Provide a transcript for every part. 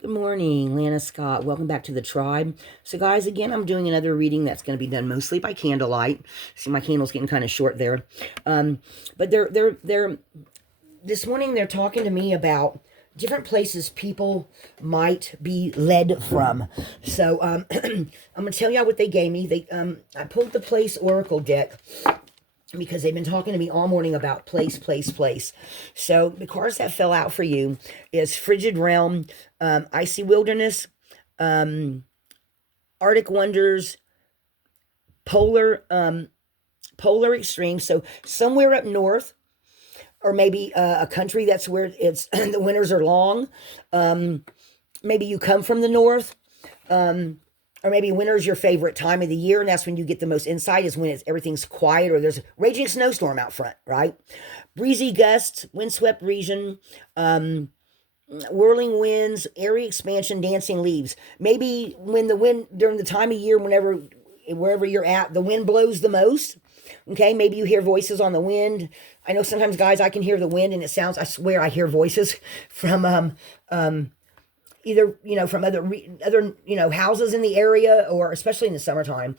Good morning, Lana Scott. Welcome back to the tribe. So, guys, again, I'm doing another reading that's going to be done mostly by candlelight. See, my candle's getting kind of short there. But they're this morning they're talking to me about different places people might be led from. So, I'm going to tell y'all what they gave me. I pulled the Place Oracle deck because they've been talking to me all morning about place. So the cards that fell out for you is Frigid Realm, Icy Wilderness, um, Arctic Wonders, Polar, Polar Extreme. So somewhere up north, or maybe a country that's where it's the winters are long. Maybe you come from the north. Or maybe winter is your favorite time of the year, and that's when you get the most insight, is when everything's quiet or there's a raging snowstorm out front, right? Breezy gusts, windswept region, whirling winds, airy expansion, dancing leaves. Maybe when the wind, during the time of year, wherever you're at, the wind blows the most. Okay, maybe you hear voices on the wind. I know sometimes, guys, I can hear the wind and it sounds, I swear I hear voices from either from other houses in the area, or especially in the summertime,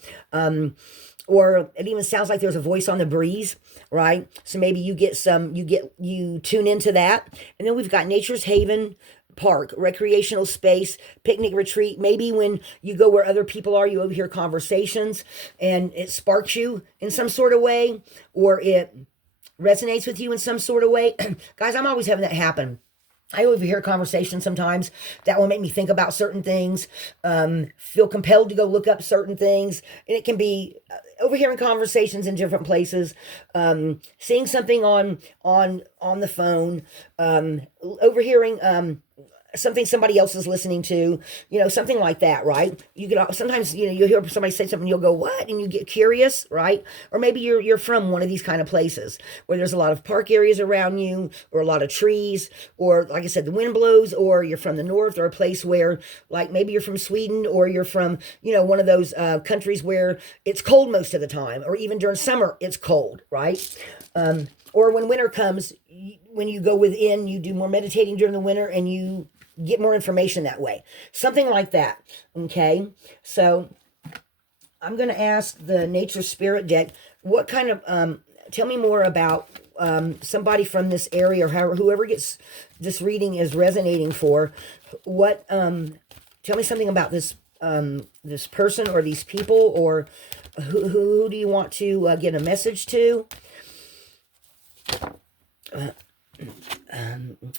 or it even sounds like there's a voice on the breeze, right? So maybe you tune into that. And then we've got Nature's Haven Park, recreational space, picnic retreat. Maybe when you go where other people are, you overhear conversations and it sparks you in some sort of way, or it resonates with you in some sort of way. Guys, I'm always having that happen. I overhear conversations sometimes that will make me think about certain things, feel compelled to go look up certain things. And it can be overhearing conversations in different places, seeing something on the phone, overhearing something somebody else is listening to, something like that, right? You get sometimes, you'll hear somebody say something, you'll go, what? And you get curious, right? Or maybe you're from one of these kind of places where there's a lot of park areas around you, or a lot of trees, or like I said, the wind blows, or you're from the north, or a place where, like, maybe you're from Sweden, or you're from, one of those countries where it's cold most of the time, or even during summer, it's cold, right? Or when winter comes, when you go within, you do more meditating during the winter, and you get more information that way. Something like that. Okay. So I'm going to ask the Nature Spirit deck, what kind of, tell me more about somebody from this area, or whoever gets this reading is resonating for. Tell me something about this person or these people, or who do you want to get a message to?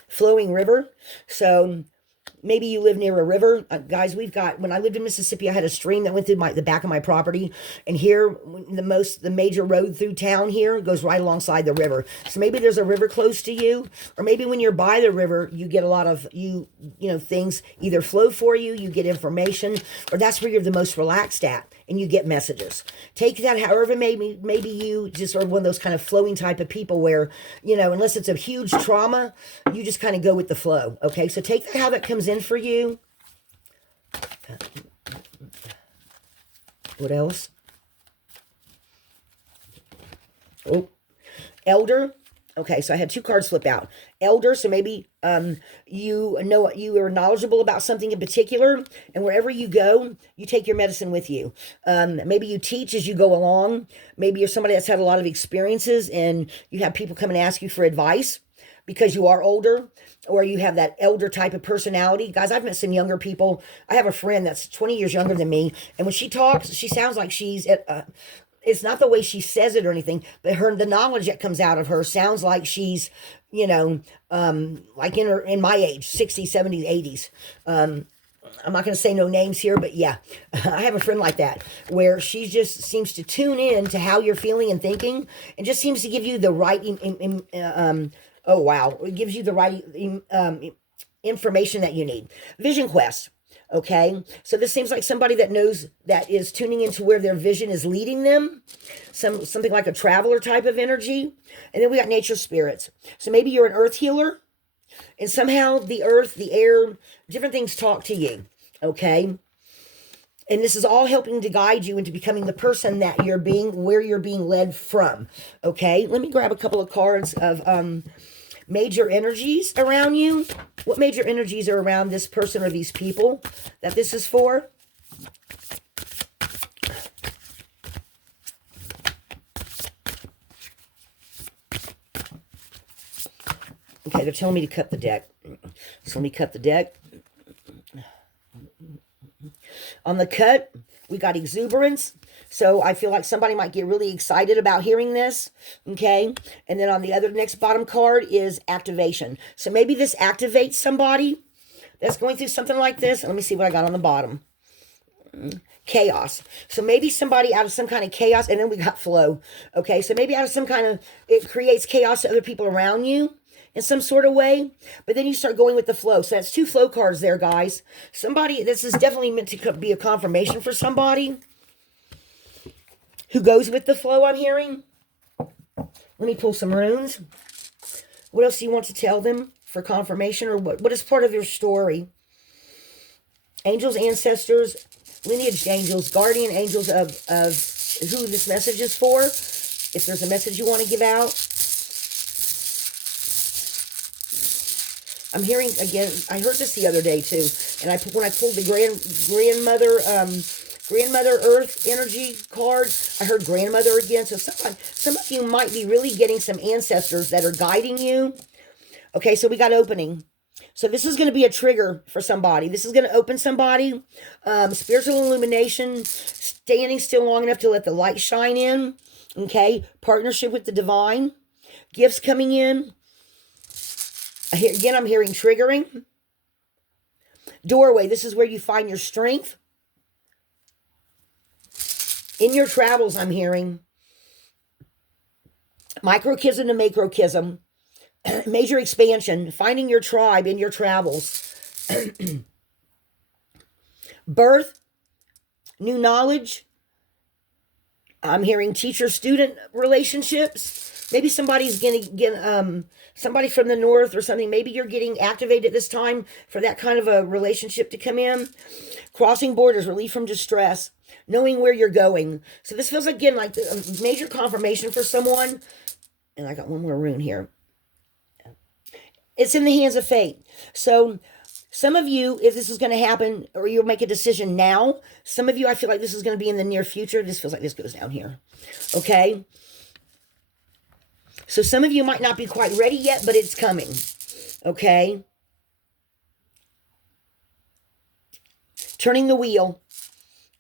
Flowing river. So maybe you live near a river. Guys, when I lived in Mississippi, I had a stream that went through the back of my property. And here, the major road through town here goes right alongside the river. So maybe there's a river close to you, or maybe when you're by the river, you get a lot of, things either flow for you, you get information, or that's where you're the most relaxed at, and you get messages. Take that however, maybe you just are one of those kind of flowing type of people where, unless it's a huge trauma, you just kind of go with the flow. Okay, so take that how that comes in for you. What else? Oh, elder. Okay, so I had two cards flip out. Elder, so maybe you are knowledgeable about something in particular, and wherever you go, you take your medicine with you. Maybe you teach as you go along. Maybe you're somebody that's had a lot of experiences, and you have people come and ask you for advice because you are older, or you have that elder type of personality. Guys, I've met some younger people. I have a friend that's 20 years younger than me, and when she talks, she sounds like she's at it's not the way she says it or anything, but the knowledge that comes out of her sounds like she's, like in my age, 60s, 70s, 80s. I'm not going to say no names here, but yeah, I have a friend like that, where she just seems to tune in to how you're feeling and thinking, and just seems to give you the right, oh wow, it gives you the right information that you need. Vision Quest. Okay, so this seems like somebody that is tuning into where their vision is leading them, something like a traveler type of energy. And then we got Nature Spirits. So maybe you're an earth healer, and somehow the earth, the air, different things talk to you. Okay, and this is all helping to guide you into becoming the person that where you're being led from. Okay, let me grab a couple of cards of major energies around you. What major energies are around this person or these people that this is for? Okay, they're telling me to cut the deck. So let me cut the deck. On the cut, we got exuberance. So I feel like somebody might get really excited about hearing this. Okay. And then on the other next bottom card is activation. So maybe this activates somebody that's going through something like this. And let me see what I got on the bottom. Chaos. So maybe somebody out of some kind of chaos. And then we got flow. Okay. So maybe out of some kind of, it creates chaos to other people around you in some sort of way, but then you start going with the flow. So that's 2 flow cards there, guys. Somebody, this is definitely meant to be a confirmation for somebody who goes with the flow, I'm hearing. Let me pull some runes. What else do you want to tell them for confirmation, or what is part of your story? Angels, ancestors, lineage angels, guardian angels of who this message is for. If there's a message you want to give out. I'm hearing, again, I heard this the other day too, and when I pulled the grandmother earth energy card, I heard grandmother again. So some of you might be really getting some ancestors that are guiding you. Okay, so we got opening. So this is going to be a trigger for somebody. This is going to open somebody. Spiritual illumination, standing still long enough to let the light shine in. Okay, partnership with the divine, gifts coming in. Again, I'm hearing triggering. Doorway, this is where you find your strength. In your travels, I'm hearing. Microchism to macrochism. Major expansion. Finding your tribe in your travels. Birth. New knowledge. I'm hearing teacher-student relationships. Maybe somebody's going to get... somebody from the north or something. Maybe you're getting activated this time for that kind of a relationship to come in. Crossing borders, relief from distress, knowing where you're going. So this feels, again, like a major confirmation for someone. And I got one more rune here. It's in the hands of fate. So some of you, if this is going to happen, or you'll make a decision now. Some of you, I feel like this is going to be in the near future. This feels like this goes down here. Okay? So some of you might not be quite ready yet, but it's coming. Okay? Turning the wheel.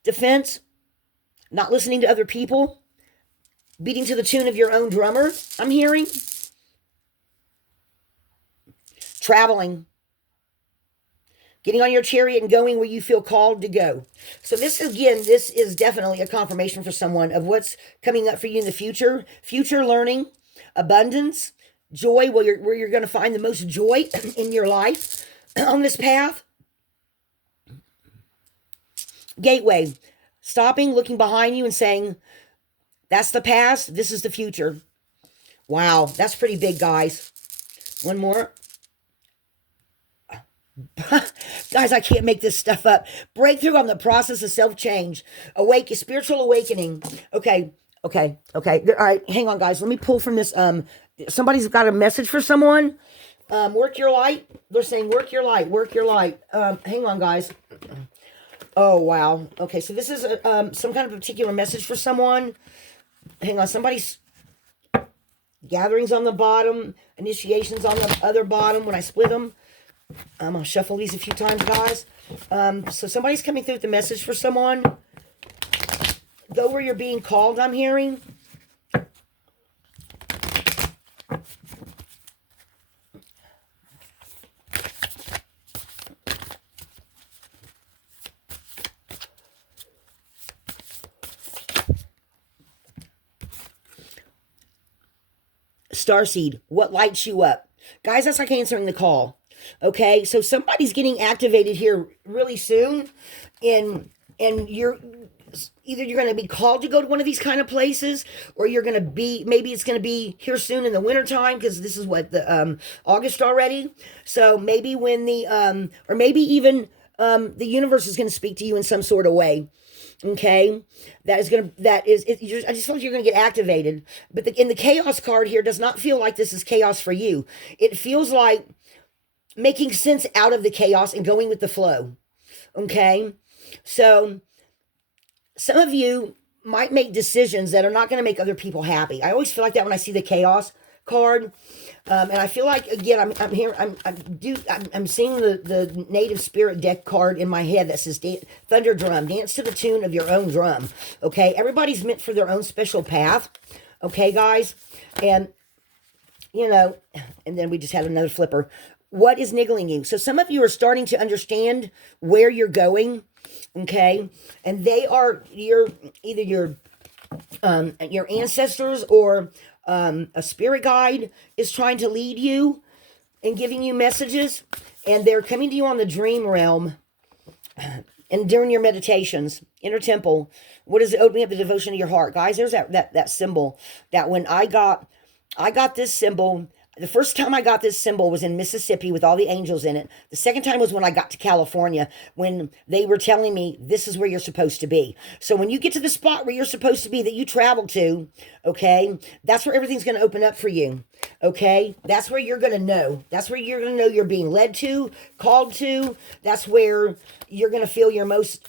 Defense. Not listening to other people. Beating to the tune of your own drummer, I'm hearing. Traveling. Getting on your chariot and going where you feel called to go. So this is definitely a confirmation for someone of what's coming up for you in the future. Future learning, abundance, joy, where you're going to find the most joy in your life on this path. Gateway, stopping, looking behind you and saying, that's the past, this is the future. Wow, that's pretty big, guys. One more. Guys, I can't make this stuff up. Breakthrough on the process of self-change. Spiritual awakening. Okay. All right, hang on, guys. Let me pull from this. Somebody's got a message for someone. Work your light. They're saying, work your light. Hang on, guys. Oh, wow. Okay, so this is some kind of particular message for someone. Hang on, somebody's gatherings on the bottom, initiations on the other bottom when I split them. I'll shuffle these a few times, guys. So somebody's coming through with the message for someone. Go where you're being called, I'm hearing. Starseed, what lights you up? Guys, that's like answering the call. Okay, so somebody's getting activated here really soon, and you're going to be called to go to one of these kind of places, or you're going to be, maybe it's going to be here soon in the wintertime, because this is what, the August already. So maybe when the or maybe even the universe is going to speak to you in some sort of way. Okay, I just feel like you're going to get activated. But in the chaos card here does not feel like this is chaos for you. It feels like making sense out of the chaos and going with the flow. Okay, so some of you might make decisions that are not going to make other people happy. I always feel like that when I see the chaos card. And I feel like, again, I'm here. I'm seeing the native spirit deck card in my head that says thunder drum, dance to the tune of your own drum. Okay, everybody's meant for their own special path. Okay, guys, and and then we just had another flipper. What is niggling you? So some of you are starting to understand where you're going. Okay, and they are either your ancestors or a spirit guide is trying to lead you and giving you messages, and they're coming to you on the dream realm and during your meditations. Inner temple, what is it? Opening up the devotion of your heart, guys. There's that symbol that when I got this symbol. The first time I got this symbol was in Mississippi with all the angels in it. The second time was when I got to California, when they were telling me this is where you're supposed to be. So when you get to the spot where you're supposed to be that you travel to, okay, that's where everything's going to open up for you. Okay, that's where you're going to know. That's where you're going to know you're being led to, called to. That's where you're going to feel your most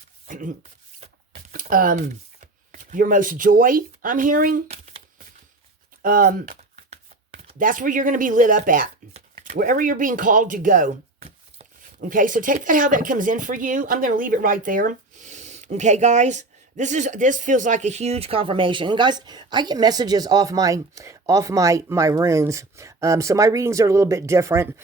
joy. I'm hearing. That's where you're going to be lit up at. Wherever you're being called to go. Okay, so take that how that comes in for you. I'm going to leave it right there. Okay, guys. This feels like a huge confirmation. And guys, I get messages off my rooms. So my readings are a little bit different.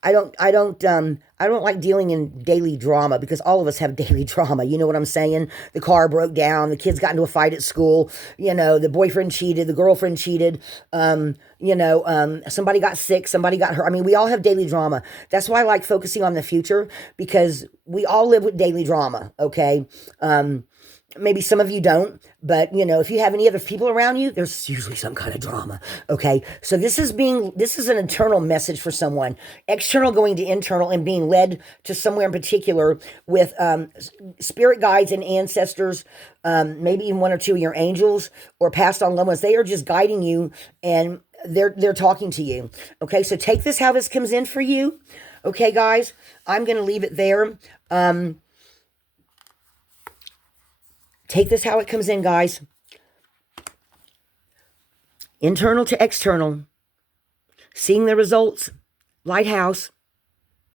I don't like dealing in daily drama because all of us have daily drama. You know what I'm saying? The car broke down. The kids got into a fight at school. The boyfriend cheated. The girlfriend cheated. Somebody got sick. Somebody got hurt. I mean, we all have daily drama. That's why I like focusing on the future, because we all live with daily drama. Okay. Maybe some of you don't, but if you have any other people around you, there's usually some kind of drama. Okay. So this is an internal message for someone, external going to internal and being led to somewhere in particular with, spirit guides and ancestors, maybe even one or two of your angels or passed on loved ones. They are just guiding you and they're talking to you. Okay. So take this, how this comes in for you. Okay, guys, I'm going to leave it there. Take this how it comes in, guys. Internal to external. Seeing the results. Lighthouse.